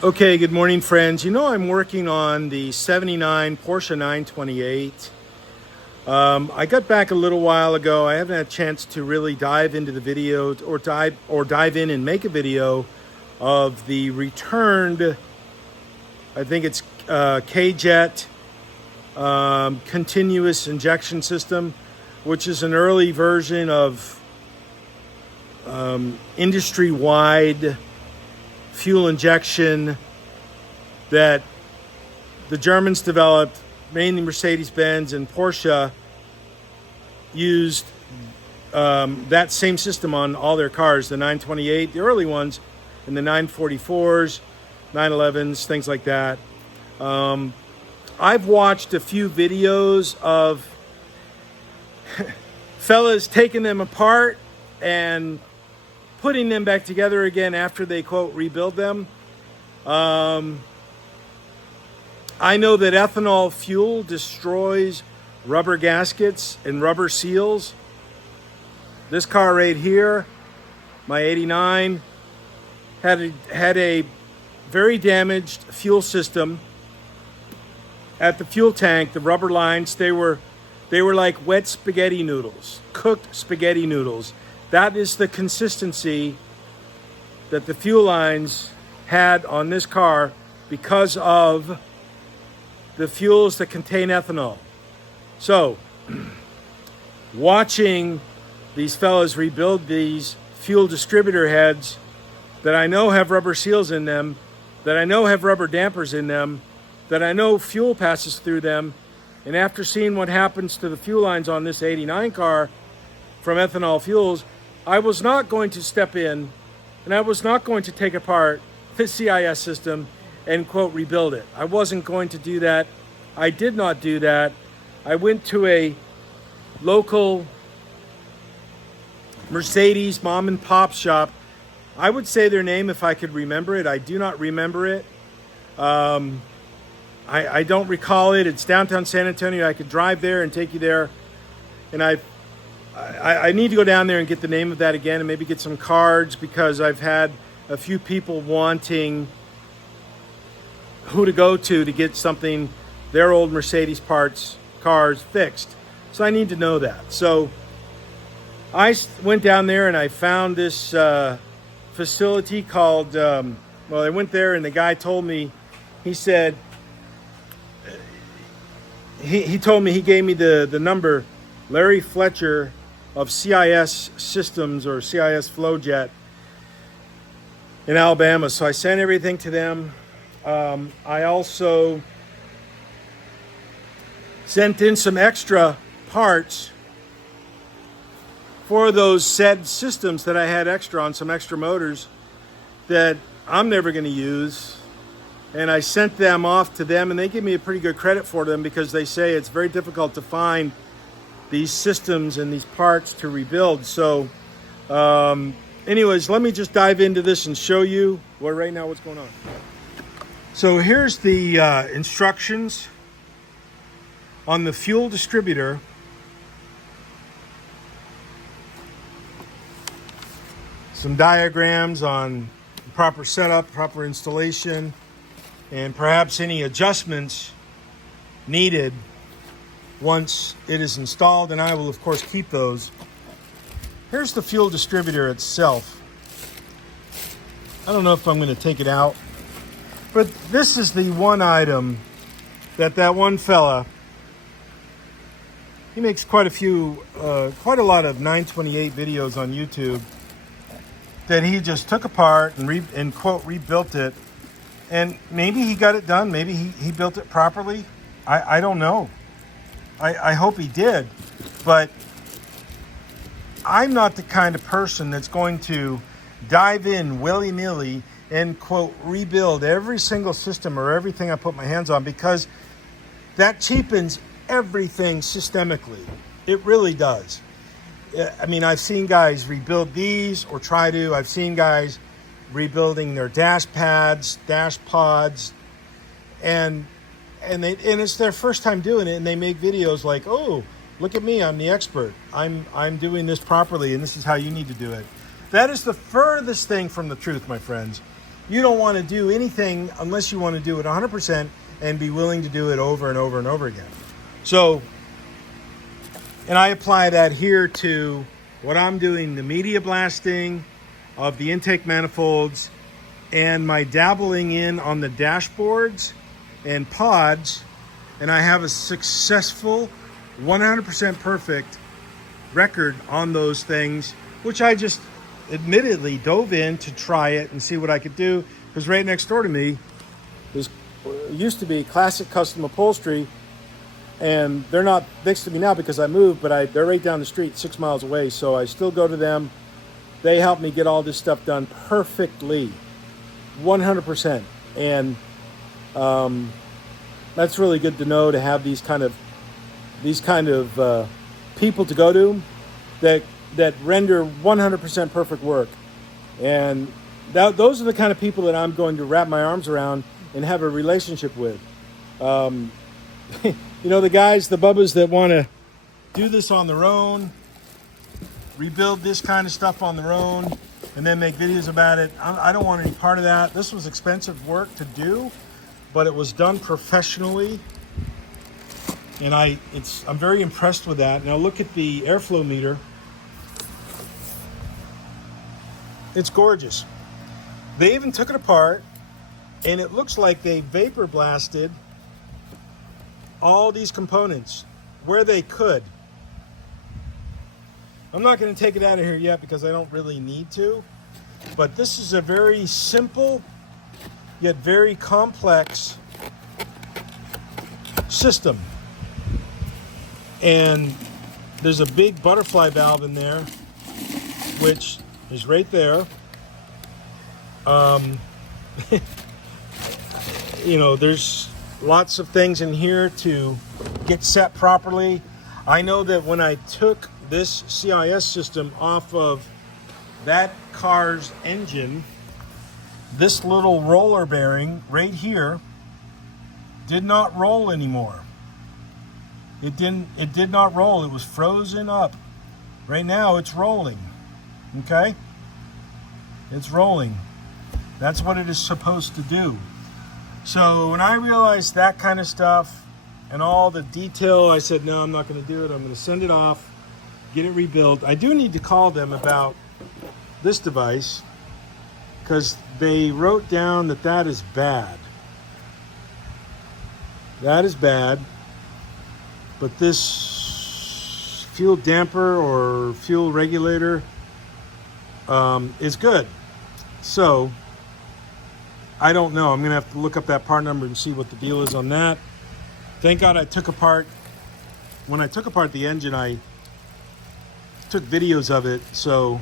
Okay, good morning, friends. You know, I'm working on the 79 Porsche 928. I got back a little while ago. I haven't had a chance to really dive into the video or dive in and make a video of the returned, I think it's K-Jet continuous injection system, which is an early version of industry-wide fuel injection that the Germans developed, mainly Mercedes-Benz and Porsche used that same system on all their cars, the 928, the early ones, and the 944s, 911s, things like that. I've watched a few videos of fellas taking them apart and putting them back together again after they, quote, rebuild them. I know that ethanol fuel destroys rubber gaskets and rubber seals. This car right here, my 89, had a very damaged fuel system at the fuel tank. The rubber lines, they were like wet spaghetti noodles, cooked spaghetti noodles. That is the consistency that the fuel lines had on this car because of the fuels that contain ethanol. So, watching these fellas rebuild these fuel distributor heads that I know have rubber seals in them, that I know have rubber dampers in them, that I know fuel passes through them, and after seeing what happens to the fuel lines on this 89 car from ethanol fuels, I was not going to step in and I was not going to take apart the CIS system and, quote, rebuild it. I wasn't going to do that. I did not do that. I went to a local Mercedes mom and pop shop. I would say their name if I could remember it. I do not remember it. I don't recall it. It's downtown San Antonio. I could drive there and take you there. And I need to go down there and get the name of that again and maybe get some cards, because I've had a few people wanting who to go to get something, their old Mercedes cars fixed. So I need to know that. So I went down there and I found this facility called, I went there and the guy told me, he said, he told me, he gave me the number, Larry Fletcher of CIS Systems or CIS FlowJet in Alabama. So I sent everything to them. I also sent in some extra parts for those said systems that I had extra on, some extra motors that I'm never going to use. And I sent them off to them, and they give me a pretty good credit for them because they say it's very difficult to find these systems and these parts to rebuild. So anyways, let me just dive into this and show you right now what's going on. So here's the instructions on the fuel distributor. Some diagrams on proper setup, proper installation, and perhaps any adjustments needed once it is installed, and I will of course keep those. Here's the fuel distributor itself. I don't know if I'm going to take it out, but this is the one item that one fella, he makes quite a lot of 928 videos on YouTube, that he just took apart and quote rebuilt it. And maybe he got it done, maybe he built it properly. I don't know. I hope he did, but I'm not the kind of person that's going to dive in willy-nilly and, quote, rebuild every single system or everything I put my hands on, because that cheapens everything systemically. It really does. I mean, I've seen guys rebuild these or try to. I've seen guys rebuilding their dash pads, dash pods, and it's their first time doing it, and they make videos like, oh, look at me, I'm the expert. I'm doing this properly, and this is how you need to do it. That is the furthest thing from the truth, my friends. you don't want to do anything unless you want to do it 100% and be willing to do it over and over and over again. So, and I apply that here to what I'm doing, the media blasting of the intake manifolds and my dabbling in on the dashboards and pods. And I have a successful 100% perfect record on those things, which I just admittedly dove in to try it and see what I could do, because right next door to me used to be Classic Custom Upholstery, and they're not next to me now because I moved, but they're right down the street 6 miles away, so I still go to them. They help me get all this stuff done perfectly, 100%. And that's really good to know, to have these kind of people to go to that render 100% perfect work. And those are the kind of people that I'm going to wrap my arms around and have a relationship with. You know, the guys, the bubbas that want to do this on their own, rebuild this kind of stuff on their own, and then make videos about it. I don't want any part of that. This was expensive work to do, but it was done professionally, and I'm very impressed with that. Now look at the airflow meter. It's gorgeous. They even took it apart, and it looks like they vapor blasted all these components where they could. I'm not going to take it out of here yet because I don't really need to, but this is a very simple yet very complex system. And there's a big butterfly valve in there, which is right there. You know, there's lots of things in here to get set properly. I know that when I took this CIS system off of that car's engine, this little roller bearing right here did not roll anymore. It did not roll. It was frozen up. Right now it's rolling. Okay? It's rolling. That's what it is supposed to do. So when I realized that kind of stuff and all the detail, I said, no, I'm not going to do it. I'm going to send it off, get it rebuilt. I do need to call them about this device, because they wrote down that is bad. That is bad. But this fuel damper or fuel regulator is good. So I don't know. I'm going to have to look up that part number and see what the deal is on that. Thank God when I took apart the engine, I took videos of it. So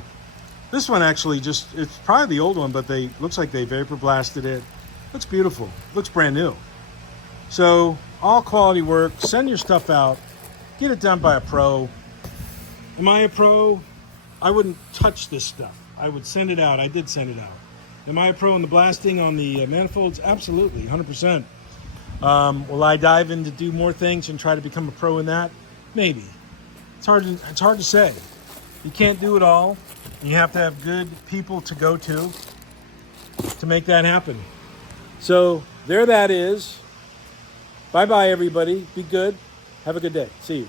this one actually it's probably the old one, but looks like they vapor blasted it. Looks beautiful. Looks brand new. So all quality work. Send your stuff out. Get it done by a pro. Am I a pro? I wouldn't touch this stuff. I would send it out. I did send it out. Am I a pro in the blasting on the manifolds? Absolutely, 100%. Will I dive in to do more things and try to become a pro in that? Maybe. It's hard to say. You can't do it all. You have to have good people to go to make that happen. So there that is. Bye-bye, everybody. Be good. Have a good day. See you.